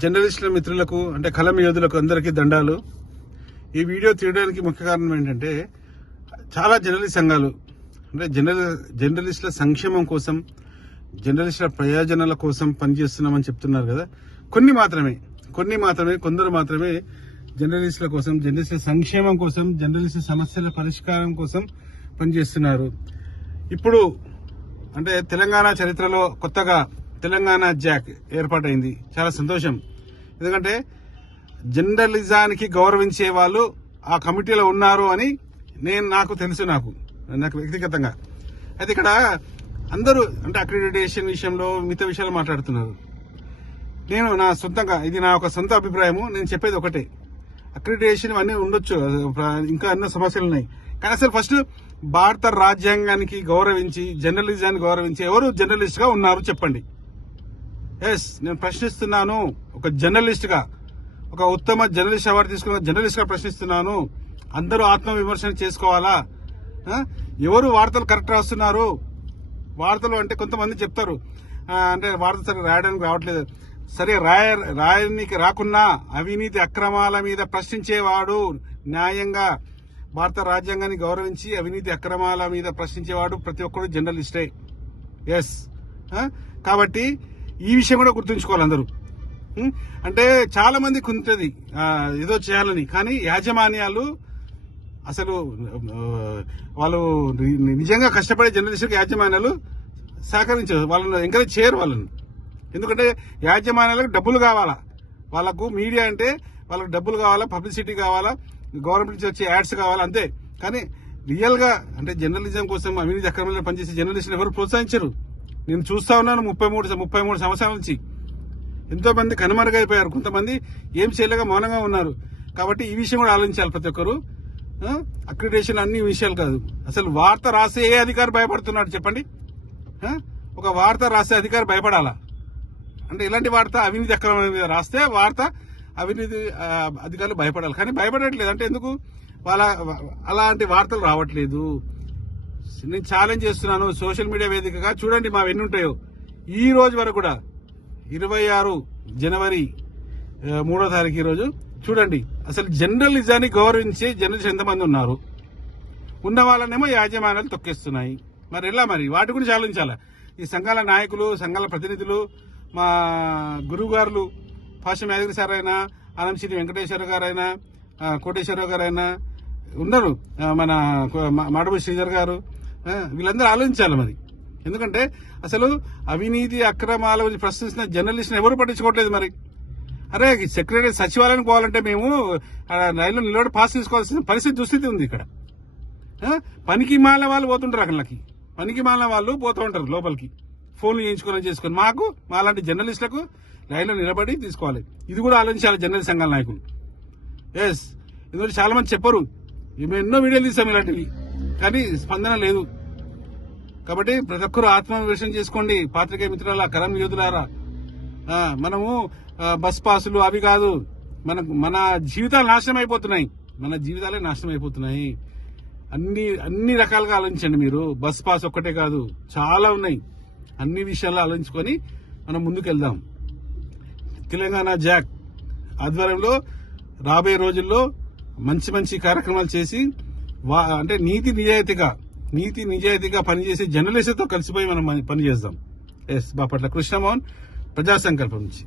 జర్నలిస్టుల మిత్రులకు అంటే కలం యోధులకు అందరికీ దండాలు. ఈ వీడియో తీయడానికి ముఖ్య కారణం ఏంటంటే చాలా జర్నలిస్ట్ సంఘాలు అంటే జర్నలి జర్నలిస్టుల సంక్షేమం కోసం జర్నలిస్టుల ప్రయోజనాల కోసం పనిచేస్తున్నామని చెప్తున్నారు కదా. కొన్ని మాత్రమే కొన్ని మాత్రమే కొందరు మాత్రమే జర్నలిస్టుల కోసం జర్నలిస్టుల సంక్షేమం కోసం జర్నలిస్టుల సమస్యల పరిష్కారం కోసం పనిచేస్తున్నారు. ఇప్పుడు అంటే తెలంగాణ చరిత్రలో కొత్తగా తెలంగాణ జాక్ ఏర్పాటైంది. చాలా సంతోషం. ఎందుకంటే జర్నలిజానికి గౌరవించే వాళ్ళు ఆ కమిటీలో ఉన్నారు అని నేను నాకు తెలుసు నాకు. నాకు వ్యక్తిగతంగా. అయితే ఇక్కడ అందరూ అంటే అక్రిడిటేషన్ విషయంలో మిగతా విషయాలు మాట్లాడుతున్నారు. నేను నా సొంతంగా ఇది నా ఒక సొంత అభిప్రాయము నేను చెప్పేది ఒకటే. అక్రిడిటేషన్ అన్నీ ఉండొచ్చు ఇంకా ఎన్నో సమస్యలు ఉన్నాయి. కానీ అసలు ఫస్ట్ భారత రాజ్యాంగానికి గౌరవించి జర్నలిజాన్ని గౌరవించి ఎవరు జర్నలిస్ట్గా ఉన్నారు చెప్పండి. ఎస్ నేను ప్రశ్నిస్తున్నాను. ఒక జర్నలిస్ట్గా ఒక ఉత్తమ జర్నలిస్ట్ అవార్డు తీసుకున్న జర్నలిస్ట్గా ప్రశ్నిస్తున్నాను. అందరూ ఆత్మ విమర్శన చేసుకోవాలా ఎవరు వార్తలు కరెక్ట్ రాస్తున్నారు? వార్తలు అంటే కొంతమంది చెప్తారు. అంటే వార్త సరే రాయడానికి రావట్లేదు. సరే రాయ రాయడానికి రాకున్నా అవినీతి అక్రమాల మీద ప్రశ్నించేవాడు న్యాయంగా భారత రాజ్యాంగాన్ని గౌరవించి అవినీతి అక్రమాల మీద ప్రశ్నించేవాడు ప్రతి ఒక్కరు జర్నలిస్టే. ఎస్ కాబట్టి ఈ విషయం కూడా గుర్తుంచుకోవాలి అందరూ. అంటే చాలా మందికి ఉంటుంది ఏదో చేయాలని. కానీ యాజమాన్యాలు అసలు వాళ్ళు నిజంగా కష్టపడే జర్నలిస్టులకు యాజమాన్యాలు సహకరించరు. వాళ్ళని ఎంకరేజ్ చేయరు వాళ్ళని. ఎందుకంటే యాజమాన్యాలకు డబ్బులు కావాలా? వాళ్ళకు మీడియా అంటే వాళ్ళకు డబ్బులు కావాలా? పబ్లిసిటీ కావాలా? గవర్నమెంట్ నుంచి వచ్చే యాడ్స్ కావాలా? అంతే. కానీ రియల్గా అంటే జర్నలిజం కోసం అవినీతి అక్రమంలో పనిచేసే జర్నలిస్టులు ఎవరు ప్రోత్సహించరు. నేను చూస్తా ఉన్నాను ముప్పై మూడు ముప్పై మూడు సంవత్సరాల నుంచి. ఎంతో మంది కనుమరుగైపోయారు. కొంతమంది ఏం చేయలేక మౌనంగా ఉన్నారు. కాబట్టి ఈ విషయం కూడా ఆలోచించాలి ప్రతి ఒక్కరు. అక్రిడేషన్ అన్ని విషయాలు కాదు. అసలు వార్త రాసే ఏ అధికారి భయపడుతున్నాడు చెప్పండి? ఒక వార్త రాసే అధికారి భయపడాలా? అంటే ఇలాంటి వార్త అవినీతి అక్రమం మీద రాస్తే వార్త అవినీతి అధికారులు భయపడాలి. కానీ భయపడట్లేదు. అంటే ఎందుకు? వాళ్ళ అలాంటి వార్తలు రావట్లేదు. నేను ఛాలెంజ్ చేస్తున్నాను సోషల్ మీడియా వేదికగా. చూడండి మా ఎన్ని ఉంటాయో ఈ రోజు వరకు కూడా ఇరవై ఆరు జనవరి మూడో తారీఖు ఈ రోజు. చూడండి అసలు జర్నలిజాన్ని గౌరవించే జర్నలిస్ట్ ఎంతమంది ఉన్నారు? ఉన్న వాళ్ళనేమో యాజమాన్యాలు తొక్కేస్తున్నాయి. మరి ఎలా మరి? వాటి గురించి ఆలోచించాలా? ఈ సంఘాల నాయకులు సంఘాల ప్రతినిధులు మా గురువుగారులు పాశం యాదగిరి సార్ అయినా అనంశిని వెంకటేశ్వర గారైనా ఆ, కోటేశ్వరరావు గారైనా ఉన్నారు. మన మాడబు శ్రీధర్ గారు వీళ్ళందరూ ఆలోచించాలి మరి. ఎందుకంటే అసలు అవినీతి అక్రమాల గురించి ప్రశ్నిస్తున్న జర్నలిస్ట్ని ఎవరు పట్టించుకోవట్లేదు మరి. అరే సెక్రటరీ సచివాలయం పోవాలంటే మేము ఆ, రైలు నిలబడి పాస్ తీసుకోవాల్సిన పరిస్థితి దుస్థితి ఉంది ఇక్కడ. పనికి మాల వాళ్ళు పోతుంటారు అక్కడికి. పనికి మాల వాళ్ళు పోతూ ఉంటారు లోపలికి. ఫోన్లు చేయించుకొని చేసుకొని మాకు మాలాంటి జర్నలిస్టులకు లైన్లో నిలబడి తీసుకోవాలి. ఇది కూడా ఆలోచించాలి జర్నలిస్ట్ సంఘాల నాయకులు. ఎస్ ఎందుకంటే చాలా మంది చెప్పరు. మేము ఎన్నో వీడియోలు తీసాం ఇలాంటివి. కానీ స్పందన లేదు. కాబట్టి ప్రతి ఒక్కరు ఆత్మవిమర్శనం చేసుకోండి. పాత్రికేయ మిత్రుల కరం యోధులారా మనము బస్ పాసులు అవి కాదు. మన మన జీవితాలు నాశనం అయిపోతున్నాయి మన జీవితాలే నాశనం అయిపోతున్నాయి అన్ని అన్ని రకాలుగా ఆలోచించండి మీరు. బస్ పాస్ ఒక్కటే కాదు. చాలా ఉన్నాయి. అన్ని విషయాల్లో ఆలోచించుకొని మనం ముందుకెళ్దాం. తెలంగాణ జాక్ ఆధ్వర్యంలో రాబోయే రోజుల్లో మంచి మంచి కార్యక్రమాలు చేసి అంటే నీతి నిజాయితీగా నీతి నిజాయితీగా పనిచేసే జర్నలిస్టులతో కలిసిపోయి మనం పని చేద్దాం ఎస్ బాపట్ల కృష్ణమోహన్ ప్రజా సంకల్పం నుంచి.